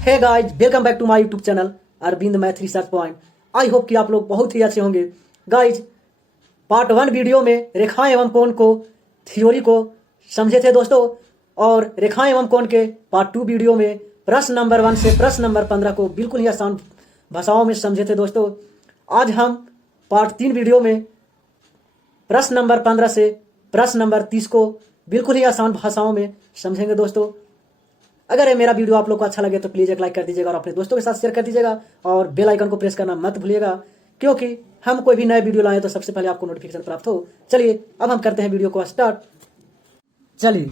Hey guys, welcome back to my YouTube channel Arvind math research point. I hope कि आप लोग बहुत ही अच्छे होंगे। गाइज, पार्ट 1 वीडियो में रेखाएं एवं कोण को थ्योरी को समझे थे दोस्तों, और रेखाएं एवं कोण के पार्ट 2 वीडियो में प्रश्न नंबर 1 से प्रश्न नंबर 15 को बिल्कुल ही आसान भाषाओं में समझे थे दोस्तों। आज हम पार्ट 3 वीडियो में प्रश्न नंबर 15 से प्रश्न नंबर 30 को बिल्कुल ही आसान भाषाओं में समझेंगे दोस्तों। अगर ये मेरा वीडियो आप लोग को अच्छा लगे तो प्लीज़ एक लाइक कर दीजिएगा और अपने दोस्तों के साथ शेयर कर दीजिएगा और बेल आइकन को प्रेस करना मत भूलिएगा, क्योंकि हम कोई भी नए वीडियो लाएं तो सबसे पहले आपको नोटिफिकेशन प्राप्त हो। चलिए अब हम करते हैं वीडियो को स्टार्ट। चलिए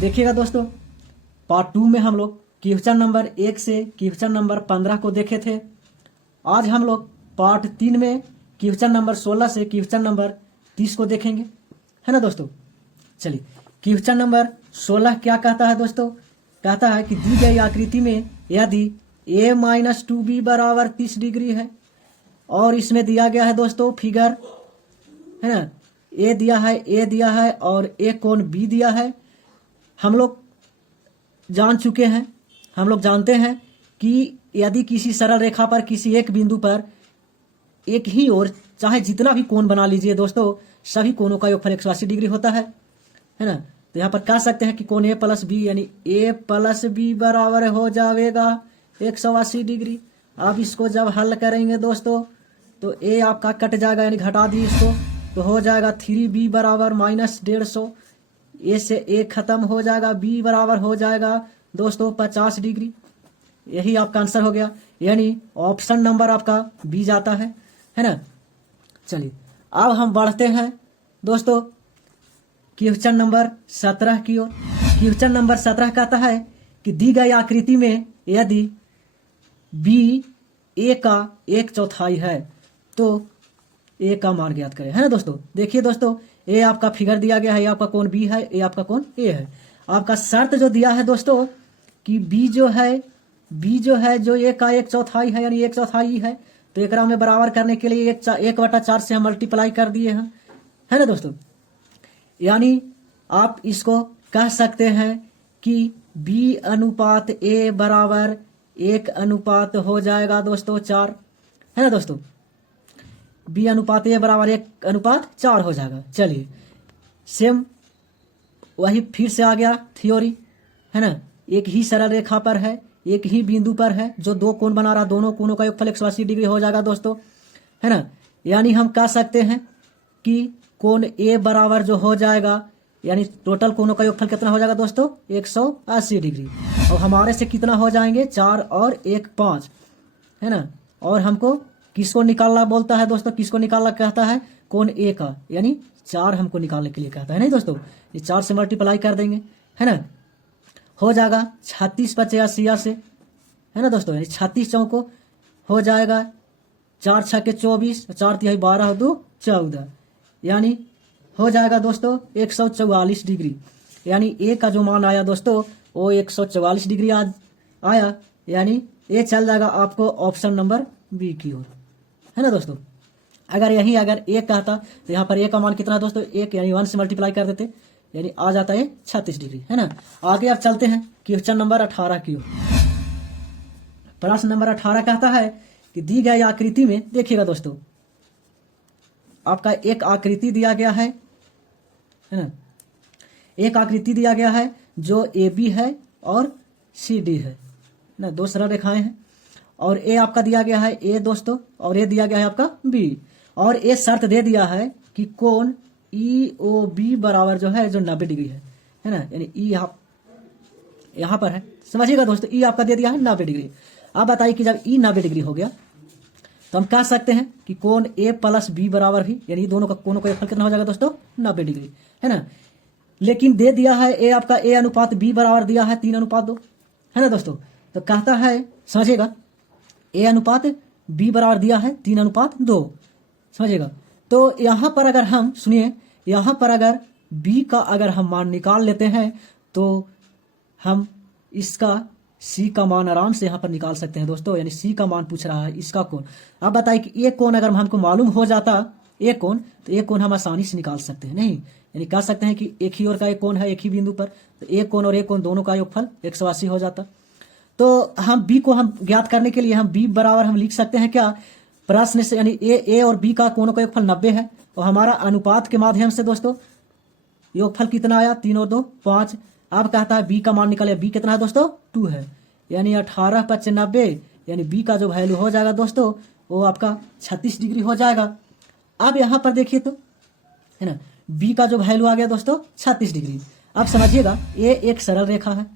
देखिएगा दोस्तों, पार्ट 2 में हम लोग क्वेश्चन नंबर 1 से क्वेश्चन नंबर 15 को देखे थे। आज हम लोग पार्ट 3 में क्वेश्चन नंबर 16 से क्वेश्चन नंबर 30 को देखेंगे, है ना दोस्तों। चलिए क्वेश्चन नंबर 16 क्या कहता है दोस्तों, कहता है कि दी गई आकृति में यदि a-2b बराबर 30 डिग्री है और इसमें दिया गया है दोस्तों फिगर, है ना, a दिया है और एक कोण b दिया है। हम लोग जान चुके हैं, हम लोग जानते हैं कि यदि किसी सरल रेखा पर किसी एक बिंदु पर एक ही ओर चाहे जितना भी कोण बना लीजिए दोस्तों, सभी कोणों का योगफल 180 डिग्री होता है ना। तो यहाँ पर कह सकते हैं कि कोण a प्लस बी यानी a प्लस बी बराबर हो जाएगा 180 डिग्री। अब इसको जब हल करेंगे दोस्तों तो a आपका कट जाएगा, यानी घटा दी इसको, तो हो जाएगा 3b बराबर -150। a से a खत्म हो जाएगा, b बराबर हो जाएगा दोस्तों 50 डिग्री। यही आपका आंसर हो गया, यानी ऑप्शन नंबर आपका बी जाता है ना। चलिए अब हम बढ़ते हैं दोस्तों क्वेश्चन नंबर 17 की ओर। क्वेश्चन नंबर 17 कहता है कि दी गई आकृति में यदि b a का 1/4 है तो a का मान ज्ञात करें, है ना दोस्तों। देखिए दोस्तों, a आपका फिगर दिया गया है, आपका कोण b है, a आपका कोण a है। आपका शर्त जो दिया है दोस्तों कि b जो है जो a का 1/4 है, यानी 1/4 है, तो एक में बराबर करने के लिए 1/4 से हम मल्टीप्लाई कर दिए हैं, है ना दोस्तों। यानी आप इसको कह सकते हैं कि b अनुपात a बराबर 1 अनुपात हो जाएगा दोस्तों 4, है ना दोस्तों। b अनुपात a बराबर 1 अनुपात 4 हो जाएगा। चलिए सेम वही फिर से आ गया थ्योरी, है ना। एक ही सरल रेखा पर है, एक ही बिंदु पर है, जो दो कोण बना रहा, दोनों कोणों का योगफल 180 डिग्री हो जाएगा दोस्तों, है ना। यानी हम कह सकते हैं कि कोण a बराबर जो हो जाएगा, यानी टोटल कोणों का योगफल कितना हो जाएगा दोस्तों 180 डिग्री। और हमारे से कितना हो जाएंगे 4 और 1 5, है ना। और हमको किसको निकालना बोलता है दोस्तों, किसको निकालना कहता है, कोण a का, यानी 4 हमको निकालने के लिए कहता है, नहीं दोस्तों। ये 4 से मल्टीप्लाई कर देंगे, है ना, हो जाएगा 36 × 85 से, है ना दोस्तों। यानी 36 चौको हो जाएगा 4 × 6 = 24, 4 × 3 = 12, 2 14, यानी हो जाएगा दोस्तों 144 डिग्री। यानी a का जो मान आया दोस्तों वो 144 डिग्री आया, यानी ये चल जाएगा आपको ऑप्शन नंबर बी की ओर, है ना दोस्तों। अगर a कहता तो यहाँ पर a का मान कितना है दोस्तों 1, यानी 1 से मल्टीप्लाई कर देते, यानी आ जाता है 36 डिग्री, है ना। आगे अब चलते हैं क्वेश्चन नंबर 18 की ओर। प्रश्न नंबर 18 कहता है कि दी गई आकृति में, देखिएगा दोस्तों, आपका एक आकृति दिया गया है ना, एक आकृति दिया गया है जो AB है और CD है ना, दो सरल रेखाएं हैं, और A आपका दिया गया है A दोस्तों, और A दिया गया है आपका B, और A शर्त दे दिया है कि कोण EOB बराबर जो है जो 90 डिग्री है ना। यानी E यहाँ पर है, समझिएगा दोस्तों, E आपका दे दिया है 90 डिग्री। अब बताइए कि जब E 90 डिग्री हो गया तो हम कह सकते हैं कि कोण A प्लस B बराबर भी, यानी दोनों का कोणों का योगफल कितना हो जाएगा दोस्तों 90 डिग्री, है ना। लेकिन दे दिया है A आपका A अनुपात B बराबर दिया है 3:2, है ना दोस्तों। तो कहता है, समझिएगा, A अनुपात B बराबर दिया है 3:2, समझिएगा। तो यहाँ पर अगर हम सुनिए, यहाँ पर अगर B का अगर हम मान निकाल लेते हैं तो हम इसका C का मान आराम से यहाँ पर निकाल सकते हैं दोस्तों, यानी C का मान पूछ रहा है इसका कोण। अब बताइए कि ये कोण अगर हमको मालूम हो जाता एक कोण, तो एक कोण हम आसानी से निकाल सकते हैं, नहीं, यानी कह सकते हैं कि एक ही ओर का एक कोण है एक ही बिंदु पर, तो एक कोण और एक कोण दोनों का योगफल 180 हो जाता। तो हम बी को हम ज्ञात करने के लिए हम बी बराबर हम लिख सकते हैं क्या, प्रश्न से, यानी ए और बी का कोनों का योगफल 90 है और हमारा अनुपात के माध्यम से दोस्तों योगफल कितना आया, 3 और 2 5। अब कहता है बी का मान निकाले, बी कितना है दोस्तों 2 है, यानी 18 × 90, यानी बी का जो वैल्यू हो जाएगा दोस्तों वो आपका 36 डिग्री हो जाएगा। अब यहाँ पर देखिए तो है ना, बी का जो वैल्यू आ गया दोस्तों 36 डिग्री। अब समझिएगा ए एक सरल रेखा है,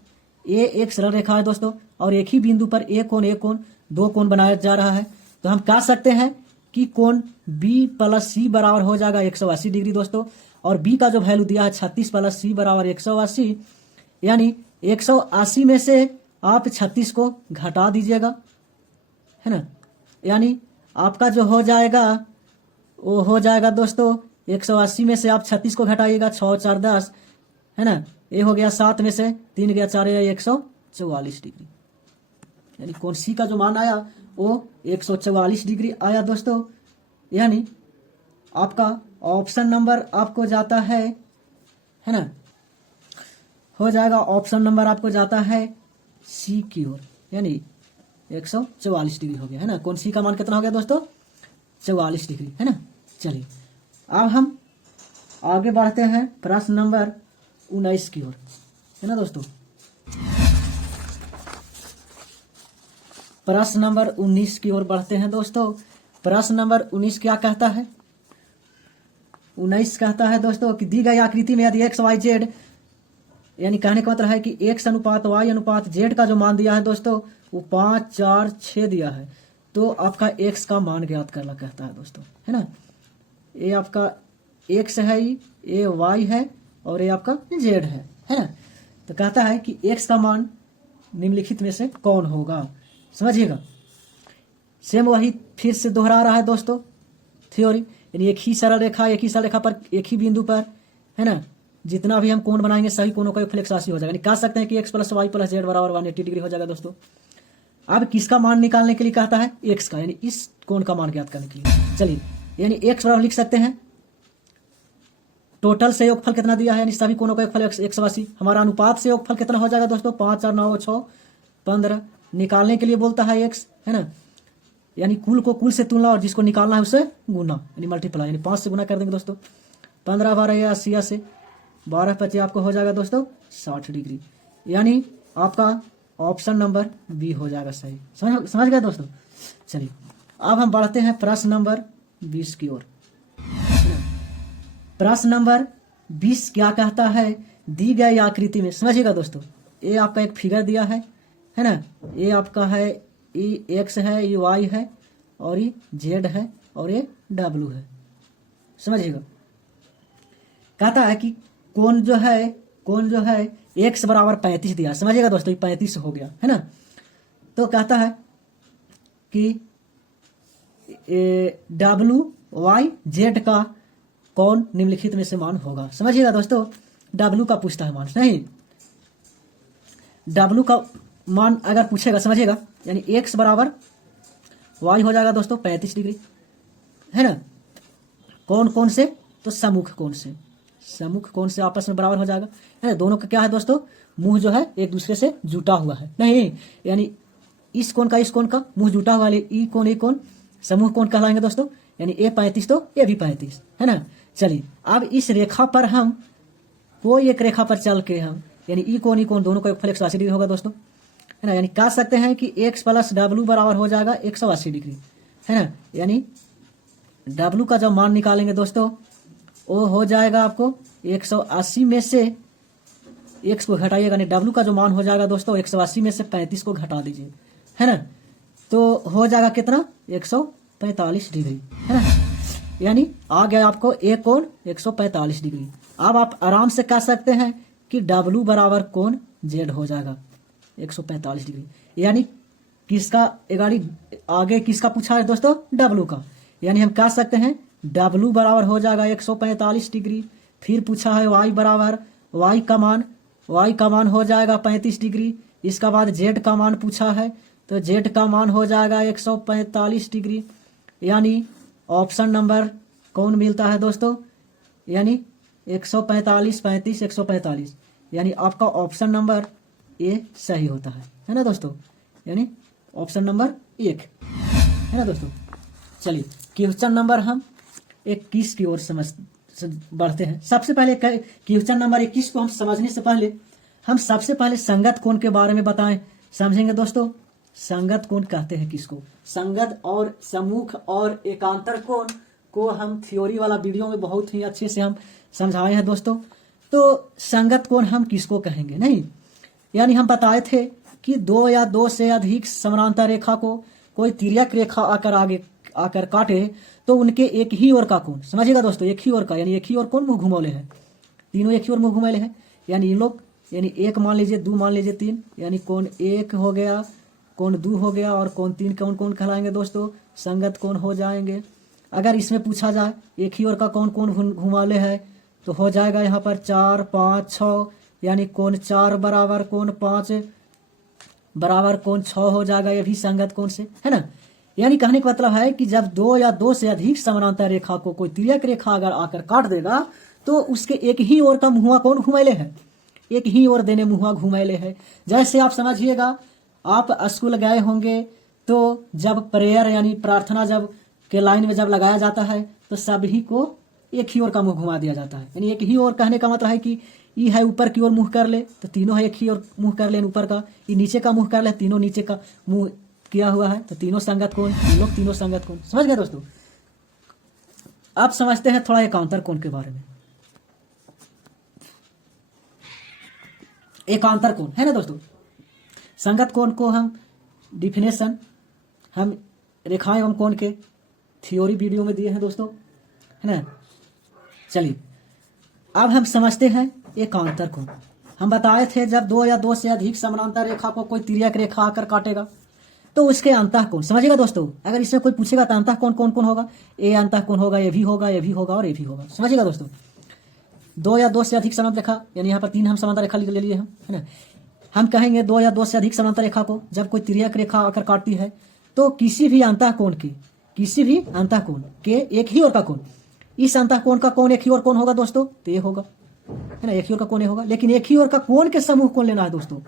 ए एक सरल रेखा है दोस्तों, और एक ही बिंदु पर एक कोण दो कोण बनाया जा रहा है। तो हम कह सकते हैं कि कोण बी प्लस सी बराबर हो जाएगा 180 डिग्री दोस्तों, और बी का जो वैल्यू दिया है 36 प्लस सी बराबर 180, यानी 180 में से आप 36 को घटा दीजिएगा, है ना, यानी आपका जो हो जाएगा वो हो जाएगा दोस्तों 180 में से आप 36 को घटाइएगा, 6 और 4 10, है ना, ये हो गया 7 में से 3 गया 4 या 144 डिग्री, यानी कोण सी का जो मान आया वो 144 डिग्री आया दोस्तों। यानी आपका ऑप्शन नंबर आपको जाता है ना, हो जाएगा ऑप्शन नंबर आपको जाता है सी की ओर, यानी 144 डिग्री हो गया, है ना। कोण सी का मान कितना हो गया दोस्तों 44 डिग्री, है ना। चलिए अब हम आगे बढ़ते हैं प्रश्न नंबर 19 की ओर, है ना दोस्तों। प्रश्न नंबर 19 की ओर बढ़ते हैं दोस्तों। प्रश्न नंबर 19 क्या कहता है, 19 कहता है दोस्तों कि दी गई आकृति में यदि एक्स वाई जेड, यानी कहने का मतलब है कि एक्स अनुपात वाई अनुपात जेड का जो मान दिया है दोस्तों वो 5 4 6 दिया है, तो आपका एक्स का मान ज्ञात करना कहता है दोस्तों, है ना। ये आपका एक्स है, ये वाई है और ये आपका जेड है ना। तो कहता है कि एक्स का मान निम्नलिखित में से कौन होगा, समझिएगा। सेम वही फिर से दोहरा रहा है दोस्तों थ्योरी, यानी एक ही सरल रेखा पर एक ही बिंदु पर, है ना, जितना भी हम कोण बनाएंगे सभी कोणों का योगफल 180 हो जाएगा, यानी कह सकते हैं कि X plus Y plus Z बराबर 180 डिग्री हो जाएगा दोस्तों। अब किसका मान निकालने के लिए कहता है, एक्स का, यानी इस कोण का मान ज्ञात करने के लिए। चलिए यानी एक्स बराबर लिख सकते हैं टोटल से योगफल कितना दिया है, यानी सभी कोणों का योगफल 180। हमारा अनुपात से योगफल कितना हो जाएगा दोस्तों 5 4 9 6 15, निकालने के लिए बोलता है एक्स, है ना, यानी कुल को कुल से तुलना और जिसको निकालना है उससे गुना, यानी मल्टीप्लाई, यानी 5 से गुना कर देंगे दोस्तों। 15 12 या 80 से 12 25 आपको हो जाएगा दोस्तों 60 डिग्री, यानी आपका ऑप्शन नंबर बी हो जाएगा सही। समझ गए दोस्तों। चलिए अब हम बढ़ते हैं प्रश्न नंबर 20 की ओर। प्रश्न नंबर 20 क्या कहता है, दी गई आकृति में, समझिएगा दोस्तों, ये आपका एक फिगर दिया है ना, ये आपका है, ये एक्स है, ये वाई है और ये जेड है और ये डब्लू है, समझिएगा। कहता है कि कोण जो है एक्स बराबर 35 दिया, समझिएगा दोस्तों, ये 35 हो गया, है ना। तो कहता है कि डब्लू वाई जेड का कौन निम्नलिखित में से मान होगा, समझिएगा दोस्तों। डब्लू का पूछता है मान, नहीं, डब्लू का मान अगर पूछेगा, समझिएगा, यानी एक्स बराबर वाई हो जाएगा दोस्तों 35 डिग्री, है ना। कौन से, तो सम्मुख कोण से आपस में बराबर हो जाएगा, है ना। दोनों का क्या है दोस्तों, मुंह जो है एक दूसरे से जुटा हुआ है, नहीं, यानी इस कोण का मुंह जुटा हुआ है, ई कोण समूह कोण कहलाएंगे दोस्तों, यानी ए 35 तो ये भी 35, है ना। चलिए अब इस रेखा पर हम कोई एक रेखा पर चल के हम, यानी ई कोण दोनों का योगफल 180 डिग्री होगा दोस्तों, है ना, यानी कह सकते हैं कि एक्स प्लस डब्लू बराबर हो जाएगा 180 डिग्री, है ना। यानी डब्लू का जब मान निकालेंगे दोस्तों वो हो जाएगा आपको 180 में से एक्स को घटाइएगा, यानी डब्लू का जो मान हो जाएगा दोस्तों 180 में से 35 को घटा दीजिए, है ना, तो हो जाएगा कितना 145 डिग्री, है ना। यानी आ गया आपको एक कोण 145 डिग्री। अब आप आराम से कह सकते हैं कि डब्लू बराबर कोण जेड हो जाएगा 145 डिग्री, यानी किसका आगे किसका पूछा है दोस्तों, डब्लू का, यानी हम कह सकते हैं डब्लू बराबर हो जाएगा 145 डिग्री। फिर पूछा है वाई बराबर, वाई का मान हो जाएगा 35 डिग्री। इसका बाद जेड का मान पूछा है, तो जेड का मान हो जाएगा 145 डिग्री, यानी ऑप्शन नंबर कौन मिलता है दोस्तों, यानी 145 35 145, यानी आपका ऑप्शन नंबर ए सही होता है। है ना दोस्तों, यानी ऑप्शन नंबर 1 है ना दोस्तों। चलिए क्वेश्चन नंबर हम 21 की ओर बढ़ते हैं। सबसे पहले क्वेश्चन नंबर 21 को हम समझने से पहले हम सबसे पहले संगत कोण के बारे में बताएं, समझेंगे दोस्तों। संगत कोण कहते हैं किसको? संगत और सम्मुख और एकांतर कोण को हम थ्योरी वाला वीडियो में बहुत ही अच्छे से हम समझाए हैं दोस्तों। तो संगत कोण हम किसको कहेंगे? नहीं, यानी हम बताए थे कि दो या दो से अधिक समानांतर रेखा को कोई तिर्यक रेखा आकर काटे तो उनके एक ही ओर का कोण, समझिएगा दोस्तों, एक ही ओर का, यानी एक ही ओर कोण मुंह घुमौले है, तीनों एक ही ओर मुंह घुमौले हैं। यानी इन लोग, यानी 1 मान लीजिए, 2 मान लीजिए, 3, यानी कोण 1 हो गया, कोण 2 हो गया और कोण 3 कौन कौन कहलाएंगे दोस्तों? संगत कोण हो जाएंगे। अगर इसमें पूछा जाए एक ही ओर का कौन कौन घुमौले है तो हो जाएगा यहाँ पर 4, 5, 6, यानी कोण 4 बराबर कोण 5 बराबर कोण 6 हो जाएगा, ये भी संगत कोण से, है ना। यानी कहने का मतलब है कि जब दो या दो से अधिक समानांतर रेखा को कोई तिर्यक रेखा अगर आकर काट देगा तो उसके एक ही ओर का मुहुआ कौन घुमैले है, एक ही ओर देने मुहुआ घुमैले है। जैसे आप समझिएगा, आप स्कूल गए होंगे तो जब प्रेयर यानी प्रार्थना जब के लाइन में जब लगाया जाता है तो सभी को एक ही ओर का मुंह घुमा दिया जाता है। यानी एक ही ओर कहने का मतलब है कि ये है ऊपर की ओर मुंह कर ले तो तीनों है एक ही ओर मुंह कर ले, ऊपर का ये नीचे का मुंह कर ले, तीनों नीचे का मुंह किया हुआ है तो तीनों संगत कोण, इन लोग तीनों संगत कोण। समझ गए दोस्तों। अब समझते हैं थोड़ा एकांतर कोण के बारे में। एकांतर कोण है ना दोस्तों। संगत कोण को हम डिफिनेशन हम रेखाएं एवं कोण के थ्योरी वीडियो में दिए हैं दोस्तों, है ना। चलिए अब हम समझते हैं एकांतर कोण। हम बताए थे जब दो या दो से अधिक समानांतर रेखा को कोई तिर्यक रेखा आकर काटेगा तो उसके अंतः कोण, समझिएगा दोस्तों। अगर इसमें कोई पूछेगा तो अंतः कोण कौन कौन होगा? ए अंतः कोण होगा, ये भी होगा, ये भी होगा और ये भी होगा, समझिएगा दोस्तों। दो या दो से अधिक समानांतर रेखा, यानी यहाँ पर 3 हम समानांतर रेखा ले लिए हम, है ना। हम कहेंगे दो या दो से अधिक समानांतर रेखा को जब कोई तिर्यक रेखा आकर काटती है तो किसी भी अंतः कोण के एक ही ओर का कोण, इस अंतः कोण का कोण एक ही ओर कोण होगा दोस्तों, तो ये होगा, है ना, एक ही ओर का कोण होगा। लेकिन एक ही ओर का कोण के समूह कोण लेना है दोस्तों,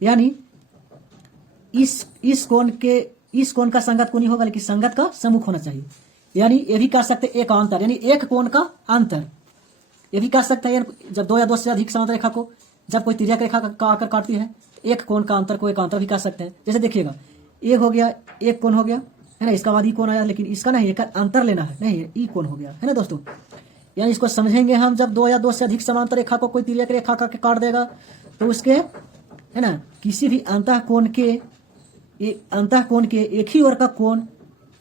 यानी इस कोण का संगत कोण ही होगा, लेकिन संगत का समूह होना चाहिए। यानी ये भी कह सकते एक अंतर, यानी एक कोण का अंतर, ये भी कह सकते हैं। जब दो या दो से अधिक समानांतर रेखा को जब कोई तिर्यक रेखा का आकर काटती है एक कोण का अंतर को एक अंतर भी कह सकते हैं। जैसे देखिएगा, एक हो गया, एक कोण हो गया, है ना, इसका बाद ई कोण आया, लेकिन इसका नहीं, एक अंतर लेना है, नहीं ई कोण हो गया, है ना दोस्तों। यानी इसको समझेंगे हम, जब दो या दो से अधिक समानांतर रेखा को कोई तिर्यक रेखा का काट देगा तो उसके, है ना, किसी भी अंतः कोण के एक ही ओर का कोण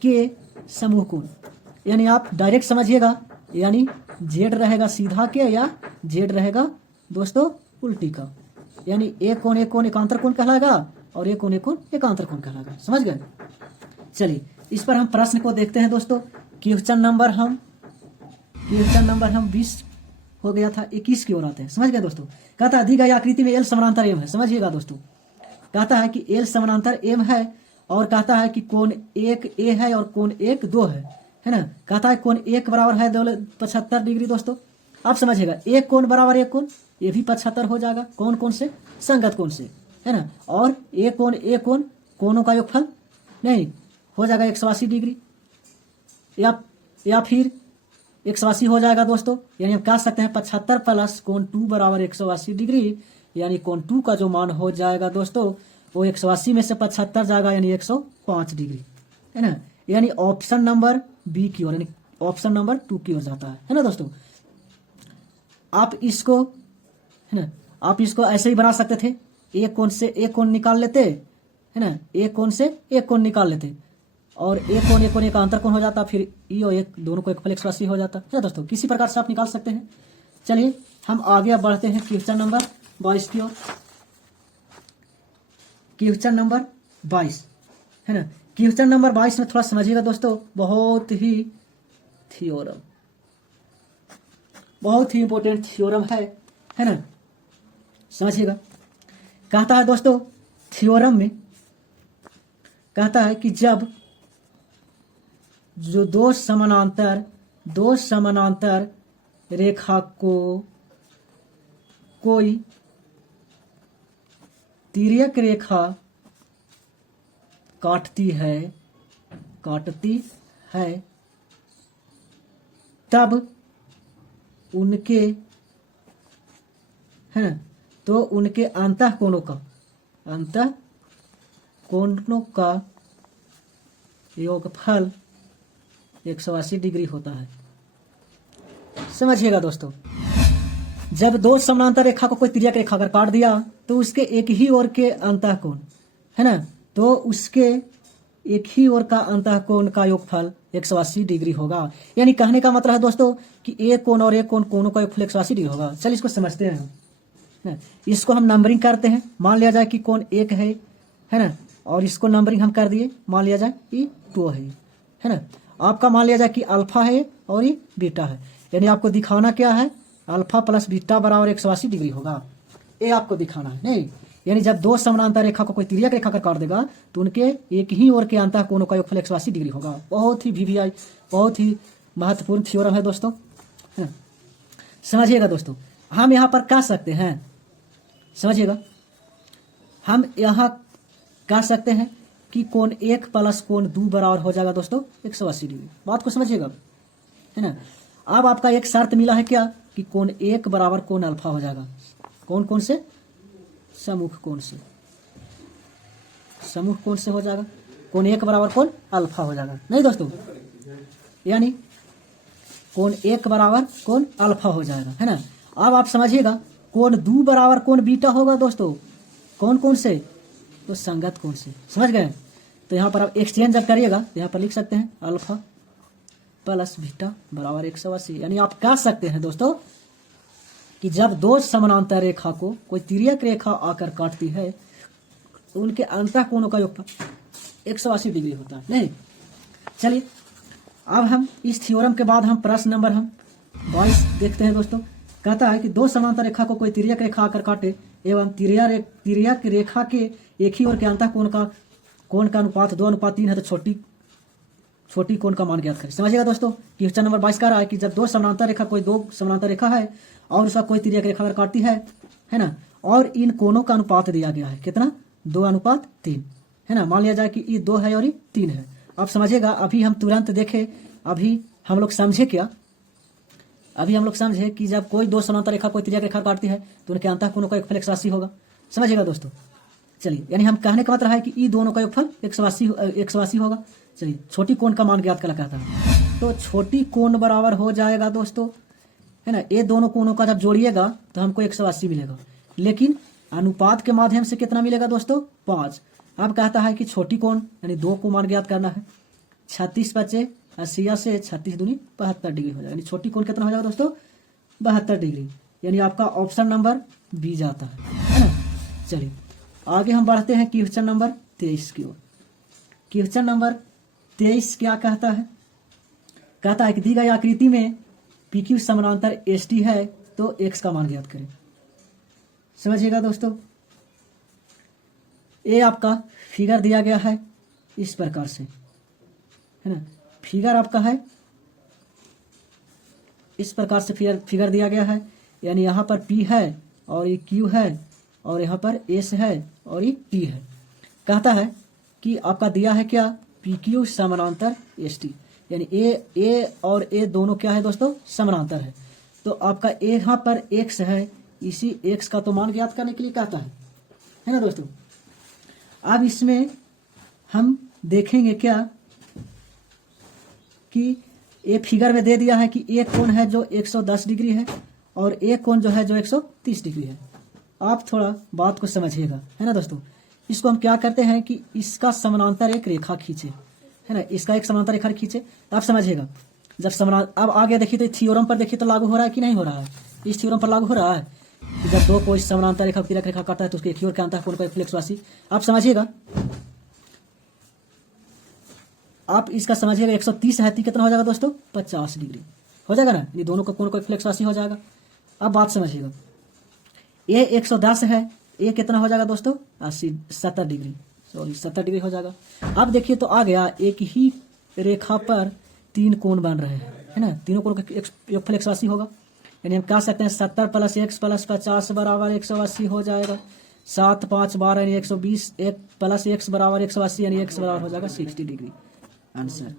के समूह कोण, यानी आप डायरेक्ट समझिएगा, यानी जेड रहेगा सीधा के या जेड रहेगा दोस्तों उल्टी का, यानी एक कोण एकांतर कोण कहलाएगा और एक कोण एकांतर कोण कहलाएगा, समझ गए। चलिए इस पर हम प्रश्न को देखते हैं दोस्तों। क्वेश्चन नंबर हम 20 हो गया था, 21 की ओर आते हैं, समझ गए दोस्तों। कहता है दी गई आकृति में एल समानांतर एम है, समझिएगा दोस्तों। कहता है कि एल समानांतर एम है और कहता है कि कोण 1 ए है और कोण 1 2 है ना। कहता है कोण 1 बराबर है 75 डिग्री दोस्तों। आप समझिएगा, एक कोण बराबर एक कोण, ये भी 75 हो जाएगा, कौन से? संगत कोण से, है ना। और एक कोण कोणों का योगफल नहीं हो जाएगा 180 डिग्री, या फिर 180 हो जाएगा दोस्तों। यानी हम कह सकते हैं 75 प्लस कोण 2 बराबर 180 डिग्री, यानी कोण 2 का जो मान हो जाएगा दोस्तों वो 180 में से 75 जाएगा, यानी 105 डिग्री, है ना। यानी ऑप्शन नंबर बी की ओर, यानी ऑप्शन नंबर 2 की ओर जाता है ना दोस्तों। आप इसको, है ना, आप इसको ऐसे ही बना सकते थे, एक कोण से एक कोण निकाल लेते, है ना, एक कोण से एक कोण निकाल लेते और एक कोण एकांतर कोण हो जाता, फिर ई और एक दोनों को 180 हो जाता है दोस्तों। किसी प्रकार से आप निकाल सकते हैं। चलिए हम आगे बढ़ते हैं क्वेश्चन नंबर 22 की ओर। क्वेश्चन नंबर 22, है ना। क्वेश्चन नंबर 22 में थोड़ा समझिएगा दोस्तों, बहुत ही इंपॉर्टेंट थ्योरम है ना, समझिएगा। कहता है दोस्तों, थ्योरम में कहता है कि जब जो दो समानांतर रेखा को कोई तिर्यक रेखा काटती है तब उनके है तो उनके अंतः कोणों का योगफल 180 डिग्री होता है। समझिएगा दोस्तों, जब दो समानांतर रेखा को कोई तिर्यक रेखा अगर काट दिया तो उसके एक ही ओर के अंतः कोण है ना, तो उसके एक ही ओर का अंतः कोण का योगफल 180 डिग्री होगा। यानी कहने का मतलब है दोस्तों कि एक कोण और एक कोण कोणों का योगफल 180 डिग्री होगा। चलिए इसको समझते हैं। इसको हम नंबरिंग करते हैं। मान लिया जाए कि कोण 1 है ना, और इसको नंबरिंग हम कर दिए, मान लिया जाए कि 2 है ना। आपका मान लिया जाए कि अल्फा है और ये बीटा है, यानी आपको दिखाना क्या है, अल्फा प्लस बीटा बराबर 180 डिग्री होगा, ये आपको दिखाना है। नहीं, यानी जब दो समानांतर रेखा को कोई तिर्यक रेखा कर काट देगा तो उनके एक ही ओर के अंतः कोणों का योगफल 180 डिग्री होगा। बहुत ही VVI, बहुत ही महत्वपूर्ण थ्योरम है दोस्तों। समझिएगा दोस्तों, हम यहाँ पर कह सकते हैं, समझिएगा, हम यहाँ कह सकते हैं कि कोण 1 प्लस कोण 2 बराबर हो जाएगा दोस्तों 180 डिग्री। बात को समझिएगा, है ना। अब आपका एक शर्त मिला है क्या कि कोण 1 बराबर कोण अल्फा हो जाएगा। कौन से? सम्मुख कोण से, सम्मुख कोण से हो जाएगा। कोण 1 बराबर कोण अल्फा हो जाएगा, नहीं दोस्तों, यानी कोण 1 बराबर कोण अल्फा हो जाएगा, है ना। अब आप समझिएगा, कोण 2 बराबर कोण बीटा होगा दोस्तों। कौन से? तो संगत कोण से। समझ गए? तो यहाँ पर आप एक्सचेंज जब करिएगा तो यहाँ पर लिख सकते हैं अल्फा प्लस बीटा बराबर 180। यानी आप कह सकते हैं दोस्तों कि जब दो समानांतर रेखा को कोई तिर्यक रेखा आकर काटती है तो उनके अंतः कोणों का योगफल 180 डिग्री होता है। नहीं, चलिए अब हम इस थ्योरम के बाद हम प्रश्न नंबर 22 देखते हैं दोस्तों। कहता है कि दो समानांतर रेखा को कोई तिर्यक रेखा आकर काटे एवं तिर्यक रेखा के एक ही ओर के अंतः कोण का अनुपात 2:3 है तो छोटी कोण का मान ज्ञात करें। समझिएगा दोस्तों, क्वेश्चन नंबर 22 कह रहा है कि जब दो समानांतर रेखा है और उसका कोई तिर्यक रेखा अगर काटती है ना, और इन कोणों का अनुपात दिया गया है कितना, 2:3 है ना। मान लिया जाए कि ये 2 है और ये 3 है। अब समझिएगा, अभी हम तुरंत देखे, अभी हम लोग समझे क्या, अभी हम लोग समझे कि जब कोई दो समानांतर रेखा कोई तिर्यक रेखा काटती है तो उनके अंतः कोणों का योगफल 180 होगा। समझिएगा दोस्तों, चलिए, यानी हम कहने का मतलब है कि ये दोनों का योगफल 180 होगा। चलिए, छोटी कोण का मान ज्ञात करना कहता है, तो छोटी कोण बराबर हो जाएगा दोस्तों, है ना। ये दोनों कोणों का जब जोड़िएगा तो हमको 180 मिलेगा, लेकिन अनुपात के माध्यम से कितना मिलेगा दोस्तों, 5। अब कहता है कि छोटी कोण यानी 2 को मान ज्ञात करना है। 36 बचे 80 से 36 दूनी 72 डिग्री हो जाएगा। यानी छोटी कोण कितना हो जाएगा दोस्तों, 72 डिग्री। यानी आपका ऑप्शन नंबर बी जाता है ना। चलिए आगे हम बढ़ते हैं क्वेश्चन नंबर 23 की ओर। क्वेश्चन नंबर 23 क्या कहता है, कहता है कि दी गई आकृति में PQ समानांतर ST है तो x का मान ज्ञात करें। समझिएगा दोस्तों, ये आपका फिगर दिया गया है इस प्रकार से, है ना। फिगर आपका है इस प्रकार से, फिगर दिया गया है, यानी यहाँ पर P है और ये Q है और यहाँ पर S है और ये T है। कहता है कि आपका दिया है क्या, PQ समानांतर ST, यानी A और A दोनों क्या है दोस्तों, समानांतर है। तो आपका यहाँ पर x है, इसी x का तो मान ज्ञात करने के लिए कहता है ना दोस्तों। अब इसमें हम देखेंगे क्या कि एक फिगर में दे दिया है कि एक कोण है जो 110 डिग्री है और एक कोण जो है जो 130 डिग्री है। आप थोड़ा बात को समझिएगा, है ना दोस्तों। इसको हम क्या करते हैं कि इसका समानांतर एक रेखा खींचे, है ना, इसका एक समानांतर रेखा खींचे। आप समझिएगा, जब अब आगे देखिए तो थ्योरम पर देखिए तो लागू हो रहा है कि नहीं हो रहा है। इस थ्योरम पर लागू हो रहा है कि जब दो कोई समानांतर रेखा तिर्यक रेखा काटता है तो उसके एक ही ओर के अंतः कोण का योगफल 180। आप समझिएगा, आप इसका समझिएगा 130 है तो कितना हो जाएगा दोस्तों, 50 डिग्री हो जाएगा ना। ये दोनों का कोण का योगफल 180 हो जाएगा। अब बात समझिएगा, ये 110 है, ये कितना हो जाएगा दोस्तों, 70 डिग्री, सॉरी 70 डिग्री हो जाएगा। अब देखिए तो आ गया, एक ही रेखा पर 3 कोण बन रहे हैं, है ना। तीनों कोण का योगफल 180 होगा। यानी हम कह सकते हैं 70 + x + 50 बराबर 180 हो जाएगा। 7 5 12 यानी 120, 1 प्लस x बराबर 180 यानी x बराबर हो जाएगा 60 डिग्री आंसर,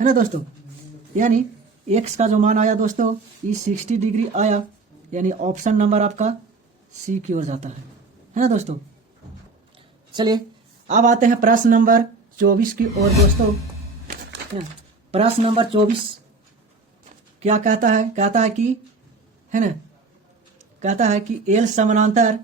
है ना दोस्तों। यानी x का जो मान आया दोस्तों ये 60 डिग्री आया, यानी ऑप्शन नंबर आपका सी की ओर जाता है ना दोस्तों। चलिए अब आते हैं प्रश्न नंबर 24 की ओर दोस्तों। प्रश्न नंबर 24 क्या कहता है? कहता है कि, है ना, कहता है कि एल समानांतर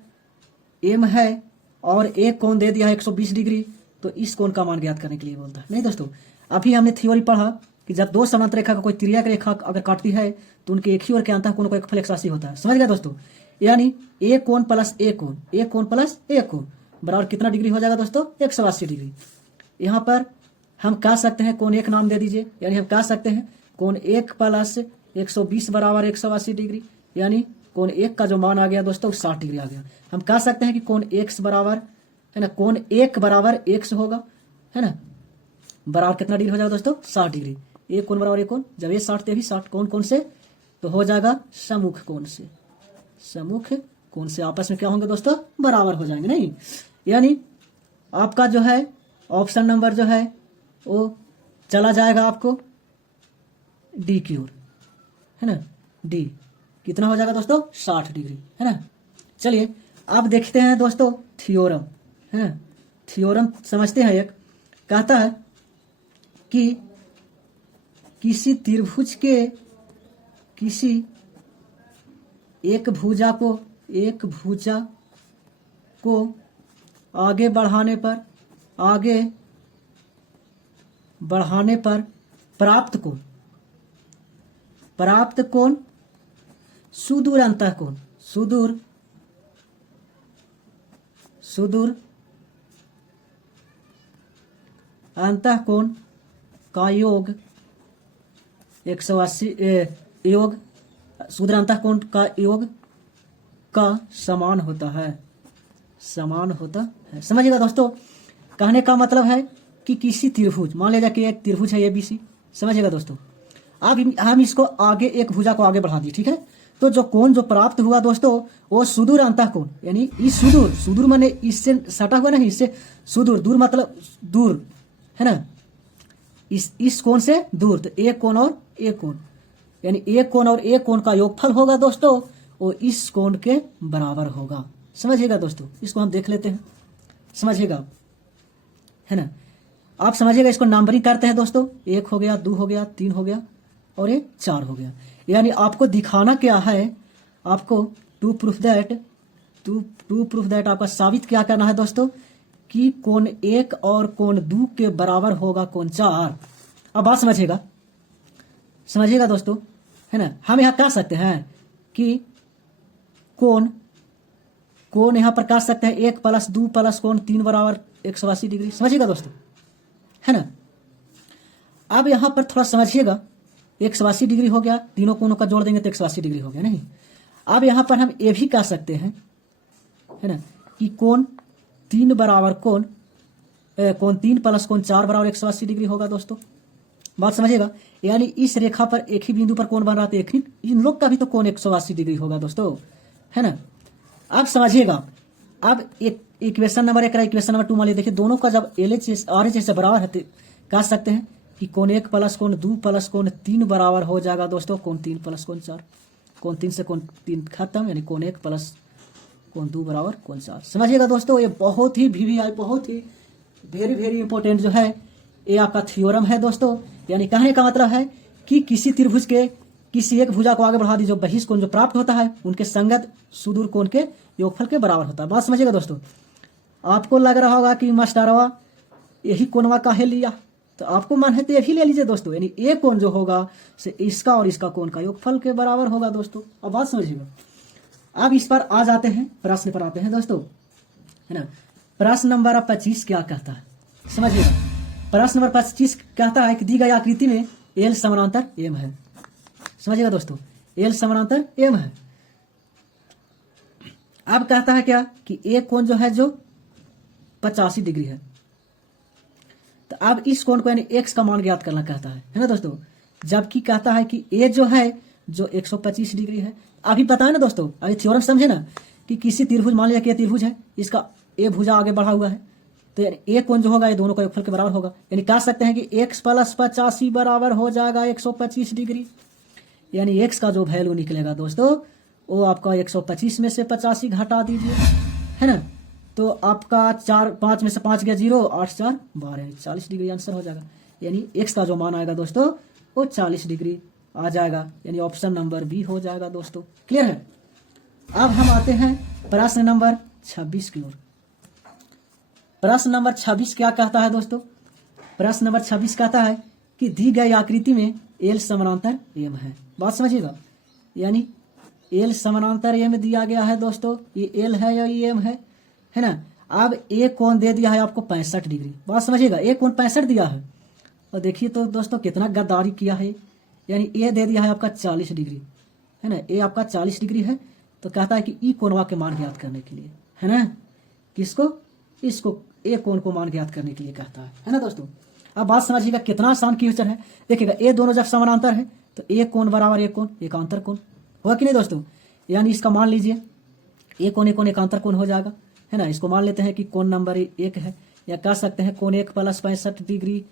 एम है और एक कोण दे दिया है 120 डिग्री, तो इस कोण का मान ज्ञात करने के लिए बोलता है। नहीं दोस्तों, अभी हमने थ्योरी पढ़ा कि जब दो समांतर रेखा का कोई तिर्यक रेखा अगर काटती है तो उनके एक ही ओर के अंतःकोण को एक फल 180 होता है, समझ गया दोस्तों। यानी एक कोण प्लस एक कोण, एक कोण प्लस एक कोण बराबर कितना डिग्री हो जाएगा दोस्तों? 180 डिग्री। यहाँ पर हम कह सकते हैं कोण एक नाम दे दीजिए, यानी हम कह सकते हैं कोण एक प्लस 120 बराबर 180 डिग्री, यानी कोण एक का जो मान आ गया दोस्तों 60 डिग्री आ गया। हम कह सकते हैं कि कोण एक्स बराबर, है ना, कोण एक बराबर एक्स होगा, है ना, बराबर कितना डिग्री हो जाएगा दोस्तों? 60 डिग्री। एक कोण बराबर एक कोण, जब ये 60 भी 60 कोण कौन से, तो हो जाएगा सम्मुख कोण से, सम्मुख कोण से आपस में क्या होंगे दोस्तों? बराबर हो जाएंगे। नहीं, यानी आपका जो है ऑप्शन नंबर जो है वो चला जाएगा आपको डी की ओर, है ना, डी कितना हो जाएगा दोस्तों? 60 डिग्री, है ना। चलिए अब देखते हैं दोस्तों थ्योरम, है ना, थ्योरम समझते हैं। एक कहता है कि किसी त्रिभुज के किसी एक भुजा को आगे बढ़ाने पर प्राप्त कोण सुदूर अंतःकोण, सुदूर अंतःकोण का योग 180 योग सुदूर अंतःकोण का योग का समान होता है, समझिएगा दोस्तों। कहने का मतलब है कि किसी त्रिभुज, मान लीजिए कि एक त्रिभुज है ABC, समझिएगा दोस्तों। अब हम इसको आगे एक भुजा को आगे बढ़ा दिए, ठीक है, तो जो कोण जो प्राप्त हुआ दोस्तों वो सुदूर अंतःकोण, यानी इस सुदूर माने इससे सटा हुआ नहीं, इससे सुदूर, दूर मतलब दूर, है ना, इस कोण से दूर, तो एक कोण और एक कोण, यानी एक कोण और एक कोण का योगफल होगा दोस्तों, वो इस कोण के बराबर होगा, समझिएगा दोस्तों। इसको हम देख लेते हैं, समझिएगा, है ना। आप समझिएगा, इसको नंबरिंग करते हैं दोस्तों, 1 हो गया, 2 हो गया, 3 हो गया और ये 4 हो गया। यानी आपको दिखाना क्या है, आपको टू प्रूफ दैट आपका साबित क्या करना है दोस्तों कि कोण 1 और कोण 2 के बराबर होगा कोण 4। अब बात समझिएगा दोस्तों, है ना। हम यहाँ कह सकते हैं कि कोण यहाँ पर कह सकते हैं 1 प्लस 2 प्लस कोण 3 बराबर 180 डिग्री, समझिएगा दोस्तों, है ना। अब यहाँ पर थोड़ा समझिएगा, 180 डिग्री हो गया, तीनों कोणों का जोड़ देंगे तो 180 डिग्री हो गया। नहीं, अब यहाँ पर हम ये भी कह सकते हैं, है ना, कि कोण 3 बराबर कोण 3 प्लस कोण 4 बराबर 180 डिग्री होगा दोस्तों, बात समझिएगा। यानी इस रेखा पर एक ही बिंदु पर कोण बन रहा था, एक ही, इन लोग का भी तो कोण 180 डिग्री होगा दोस्तों, है ना। अब समझिएगा, अब एक इक्वेशन नंबर 1 इक्वेशन नंबर 2 मान लीजिए, देखिए दोनों का जब LHS RHS से बराबर है, कह सकते हैं कि कोण 1 प्लस कोण 2 प्लस कोण 3 बराबर हो जाएगा दोस्तों कोण 3 प्लस कोण 4, कोण 3 से कोण 3 खत्म, यानी कोण 1 प्लस कोण 2 बराबर कोण 4, समझिएगा दोस्तों। ये बहुत ही VVI, बहुत ही वेरी इंपॉर्टेंट जो है ये आपका थ्योरम है दोस्तों। यानी कहने का मतलब है कि किसी त्रिभुज के किसी एक भुजा को आगे बढ़ा दी, जो बहिष कोण जो प्राप्त होता है उनके संगत सुदूर कोण के योगफल के बराबर होता है, बात समझिएगा दोस्तों। आपको लग रहा होगा कि मास्टरवा यही कोणवा काहे लिया, तो आपको मन है तो ये भी ले लीजिए दोस्तों, यानी एक कोण जो होगा से इसका और इसका कोण का योगफल के बराबर होगा दोस्तों। अब बात समझिएगा। अब इस पर आ जाते हैं, प्रश्न पर आते हैं दोस्तों, है ना। प्रश्न नंबर 25 क्या कहता है, समझिएगा। प्रश्न नंबर 25 कहता है कि दी गई आकृति में एल समानांतर एम है, समझिएगा दोस्तों, एल समानांतर एम है। अब कहता है क्या कि एक कोण जो है जो 85 डिग्री है, तो अब इस कोण को यानी x का मान ज्ञात करना कहता है ना दोस्तों। जबकि कहता है कि ए जो है जो 125 डिग्री है। अभी पता है ना दोस्तों, अभी थ्योरम समझे ना कि किसी त्रिभुज, मान लिया कि ये त्रिभुज है, इसका ए भुजा आगे बढ़ा हुआ है, तो यानी ए कोण जो होगा ये दोनों का योगफल के बराबर होगा। यानी कह सकते हैं कि x प्लस 85 बराबर हो जाएगा 125 डिग्री। यानी x का जो वैल्यू निकलेगा दोस्तों वो आपका 125 में से 85 घटा दीजिए, है ना, तो आपका 5 में से 5 गया 0, 8 4 12, 40 डिग्री आंसर हो जाएगा। यानी x का जो मान आएगा दोस्तों वो 40 डिग्री आ जाएगा। यानी ऑप्शन नंबर बी हो जाएगा दोस्तों। क्लियर है। अब हम आते हैं प्रश्न नंबर 26 की ओर। प्रश्न नंबर 26 क्या कहता है दोस्तों? प्रश्न नंबर 26 कहता है कि दी गई आकृति में एल समानांतर एम है। बात समझिएगा। यानी एल समानांतर एम दिया गया है दोस्तों, ये एल है या ये एम है ना। अब ए कोण दे दिया है आपको 65 डिग्री। बात समझिएगा, ए कोण 65 दिया है और देखिए तो दोस्तों कितना गद्दारी किया है। यानी ए दे दिया है आपका 40 डिग्री, है ना, ए आपका 40 डिग्री है। तो कहता है कि ई कोणवा के मान ज्ञात करने के लिए, है ना, किसको, इसको, ए कोण को मान ज्ञात करने के लिए कहता है ना दोस्तों। अब बात समझिएगा कितना आसान क्वेश्चन है। देखिएगा ए दोनों जब समानांतर है तो ए कोण बराबर ए कोण एकांतर कोण होगा कि नहीं दोस्तों। यानी इसका मान लीजिए ए कोण एकांतर कोण हो जाएगा, है ना। इसको मान लेते हैं कि कोण नंबर 1 है, या कह सकते हैं कोण 1 प्लस 65 डिग्री,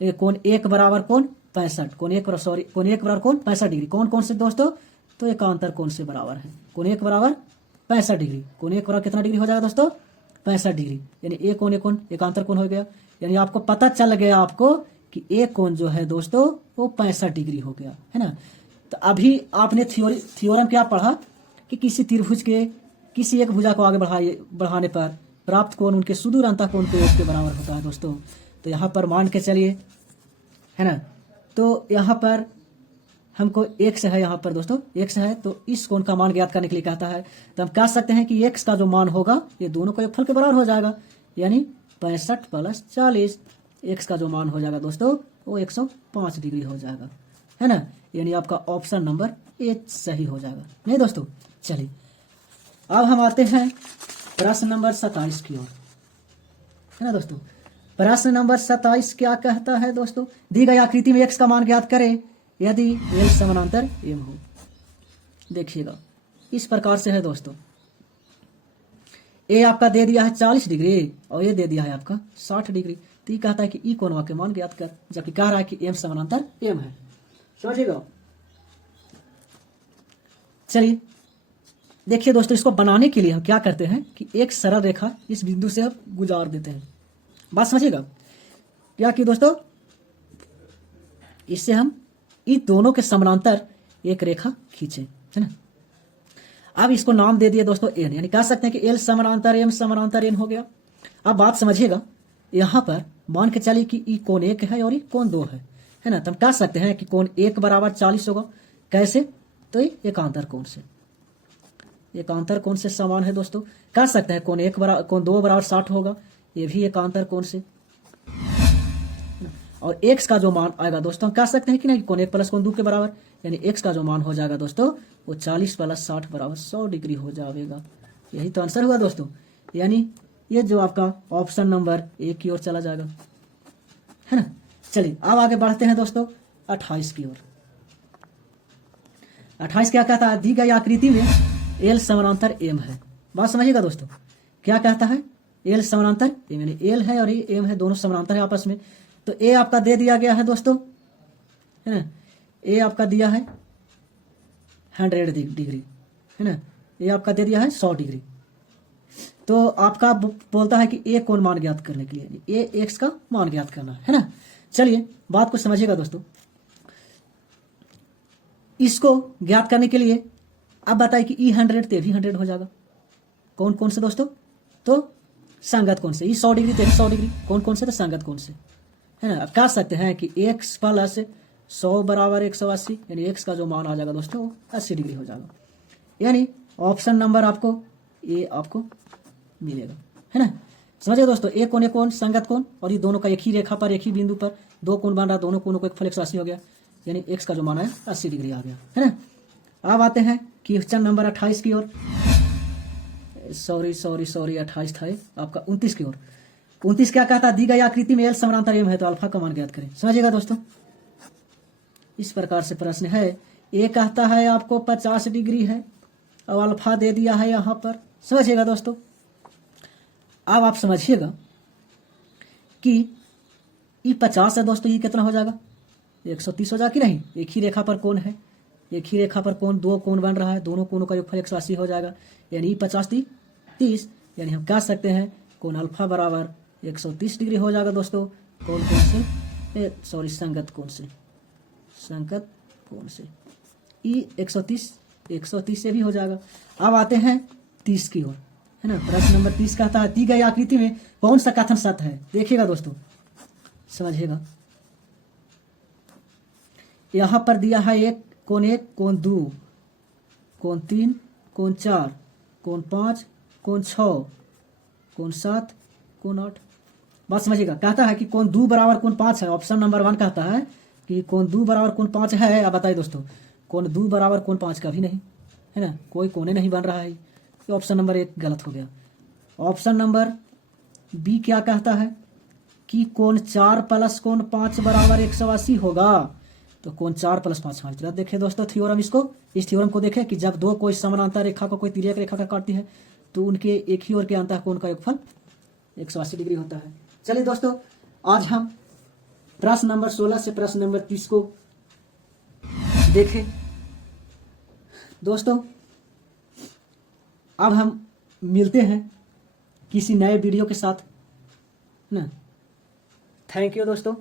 कोण 1 बराबर कोण 65, कोण 1 बराबर कोण 65 डिग्री। कौन से दोस्तों? तो एकांतर कोण से बराबर है। कोण 1 बराबर 65 डिग्री, कोण 1 बराबर कितना डिग्री हो जाएगा दोस्तों? 65 डिग्री। यानी ए कोण एकांतर कोण हो गया। यानी आपको पता चल गया आपको कि ए कोण जो है दोस्तों वो 65 डिग्री हो गया, है ना। तो अभी आपने थ्योरम क्या पढ़ा कि किसी त्रिभुज के किसी एक भुजा को आगे बढ़ाने पर प्राप्त कोण उनके सुदूर अंतःकोण के योग के बराबर होता है दोस्तों। तो यहाँ पर मान के चलिए, है ना, तो यहाँ पर हमको x है, यहाँ पर दोस्तों x है, तो इस कोण का मान ज्ञात करने के लिए कहता है। तो हम कह सकते हैं कि x का जो मान होगा ये दोनों का योगफल के बराबर हो जाएगा। यानी 65 प्लस 40, x का जो मान हो जाएगा दोस्तों वो 105 डिग्री हो जाएगा, है ना। यानी आपका ऑप्शन नंबर ए सही हो जाएगा। नहीं दोस्तों, चलिए अब हम आते हैं प्रश्न नंबर 27 की ओर, है ना दोस्तों। प्रश्न नंबर 27 क्या कहता है दोस्तों? दी गई आकृति में x का मान ज्ञात करें यदि एल समानांतर एम हो। देखिएगा इस प्रकार से है दोस्तों। ए आपका दे दिया है 40 डिग्री और ये दे दिया है आपका 60 डिग्री। तो ये कहता है कि ई कोणवा के मान ज्ञात कर, जबकि कह रहा है कि एम समानांतर एम है। समझिएगा। चलिए देखिए दोस्तों, इसको बनाने के लिए हम क्या करते हैं कि एक सरल रेखा इस बिंदु से हम गुजार देते हैं। बात समझिएगा क्या कि दोस्तों, इससे हम इन दोनों के समानांतर एक रेखा खींचे, है ना। अब इसको नाम दे दिए दोस्तों एन, यानी कह सकते हैं कि एल समानांतर एम समानांतर एन हो गया। अब बात समझिएगा, यहां पर मान के चलिए कि ई कोण 1 है और ई कोण 2 है ना। तो हम कह सकते हैं कि कोण 1 बराबर 40 होगा। कैसे? तो ये एकांतर कोण से, एकांतर कोण से समान है दोस्तों। कह सकते हैं कोण 2 बराबर 60 होगा, ये भी एकांतर कोण से। और x का जो मान आएगा दोस्तों, हम कह सकते हैं कि नहीं, कोण 1 प्लस कोण 2 के बराबर। यानी x का जो मान हो जाएगा दोस्तों वो 40 प्लस 60 बराबर 100 डिग्री हो जाएगा। यही तो आंसर हुआ दोस्तों। यानी ये जो आपका ऑप्शन नंबर ए की ओर चला जाएगा, है ना। चलिए अब आगे बढ़ते हैं दोस्तों 28 की ओर। 28 क्या कहता है? दी गई आकृति में एल समानांतर एम है। बात समझिएगा दोस्तों, क्या कहता है? एल समानांतर एम, यानी एल है और ये एम है, दोनों समानांतर है आपस में। तो ए आपका दे दिया गया है दोस्तों, है ना, ए आपका दिया है 100 डिग्री, है ना, ए आपका दे दिया है 100 डिग्री। तो आपका बोलता है कि ए कोण मान ज्ञात करने के लिए ए एक्स का मान ज्ञात करना है ना। चलिए बात को समझिएगा दोस्तों, इसको ज्ञात करने के लिए अब बताइए कि ई 100 ते भी 100 हो जाएगा। कौन कौन से दोस्तों? तो संगत कौन से? ई 100 डिग्री ते 100 डिग्री। कौन कौन से? तो संगत कौन से, है ना। अब कह सकते हैं कि x प्लस 100 बराबर 180, यानी x का जो मान आ जाएगा दोस्तों 80 डिग्री हो जाएगा। यानी ऑप्शन नंबर आपको ए आपको मिलेगा, है ना। समझिए दोस्तों, एक कोण संगत कोण, और ये दोनों का एक ही रेखा पर एक ही बिंदु पर दो कोण बन रहा, दोनों कोणों को एक फल 180 हो गया। यानी x का जो मान है 80 डिग्री आ गया, है ना। अब आते हैं क्वेश्चन नंबर 28 की ओर। सॉरी 28 था आपका 29 की ओर। 29 क्या कहता है? दी गई आकृति में एल समानांतर एम है तो अल्फा का मान ज्ञात करें। समझिएगा दोस्तों, इस प्रकार से प्रश्न है। ए कहता है आपको 50 डिग्री है और अल्फा दे दिया है यहाँ पर समझिएगा दोस्तों। अब आप समझिएगा कि ये 50 है दोस्तों, ये कितना हो जाएगा? 130 हो जाएगा कि नहीं? एक ही रेखा पर कोण है, एक ही रेखा पर कोण, दो कोण बन रहा है, दोनों कोणों का योगफल 180 हो जाएगा। यानी 50 30, यानी हम कह सकते हैं कोण अल्फा बराबर 130 डिग्री हो जाएगा दोस्तों। कोण से संगत कोण से, संगत कोण से ई 130 से भी हो जाएगा। अब आते हैं 30 की ओर, है ना। प्रश्न नंबर 30 कहता है दी गई आकृति में कौन सा कथन सत्य है? देखिएगा दोस्तों, समझिएगा। यहां पर दिया है कोण 1, कोण 2, कोण 3, कोण 4, कोण 5, कोण 6, कोण 7, कोण 8। बात समझिएगा। कहता है कि कोण 2 बराबर कोण 5 है। ऑप्शन नंबर 1 कहता है कि कोण 2 बराबर कोण 5 है। अब बताइए दोस्तों, कोण 2 बराबर कोण 5 का भी नहीं, है ना, कोई कोने नहीं बन रहा है। तो ऑप्शन नंबर 1 गलत हो गया। ऑप्शन नंबर बी क्या कहता है कि कोण 4 प्लस कोण 5 बराबर 180 होगा। तो कोण 4 प्लस 5 हमारी तरफ देखे दोस्तों थ्योरम, इस थ्योरम को देखें कि जब दो कोई समानांतर रेखा को कोई तिर्यक रेखा का काटती है तो उनके एक ही ओर के अंतः कोण का योगफल 180 डिग्री होता है। चलिए दोस्तों, आज हम प्रश्न नंबर 16 से प्रश्न नंबर 30 को देखें। दोस्तों, अब हम मिलते हैं किसी नए वीडियो के साथ ना। थैंक यू दोस्तों।